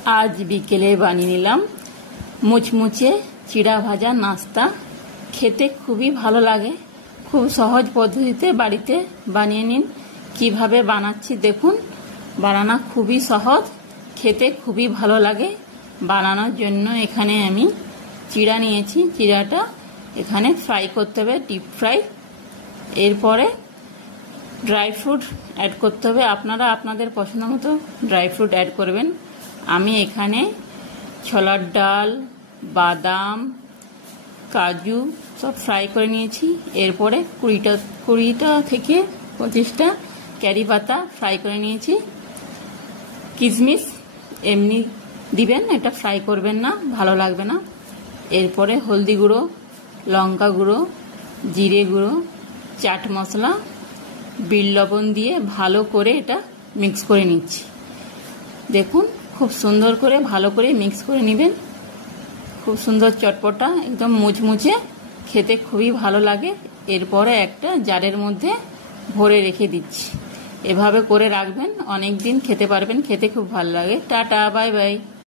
आज बिकेले बानिয়ে নিলাম মুচমুচে চিড়া ভাজা নাস্তা। খেতে খুবই ভালো লাগে। খুব সহজ পদ্ধতিতে বাড়িতে বানিয়ে নিন। কিভাবে বানাচ্ছি দেখুন। বানানো খুবই সহজ, খেতে খুবই ভালো লাগে। বানানোর জন্য এখানে আমি চিড়া নিয়েছি। চিড়াটা এখানে ফ্রাই করতে হবে, ডিপ ফ্রাই। এরপরে ড্রাই ফ্রুট অ্যাড করতে হবে। আপনারা আপনাদের পছন্দ মতো ড্রাই ফ্রুট অ্যাড করবেন। আমি এখানে ছোলার ডাল, বাদাম, কাজু সব ফ্রাই করে নিয়েছি। এরপরে 20টা থেকে 25টা ক্যারি পাতা ফ্রাই করে নিয়েছি। কিশমিশ এমনি দিবেন, এটা ফ্রাই করবেন না, ভালো লাগবে না। এরপরে হলদি গুঁড়ো, লঙ্কা গুঁড়ো, জিরে গুঁড়ো, চাট মশলা, বিট লবণ দিয়ে ভালো করে এটা মিক্স করে নিচ্ছি। দেখুন খুব সুন্দর করে ভালো করে মিক্স করে নেবেন। খুব সুন্দর চটপটা, একদম মুচমুচে, খেতে খুবই ভালো লাগে। এরপরে একটা জারের মধ্যে ভরে রেখে দিচ্ছি। এভাবে করে রাখবেন, অনেক দিন খেতে পারবেন। খেতে খুব ভালো লাগে। Tata, bye bye.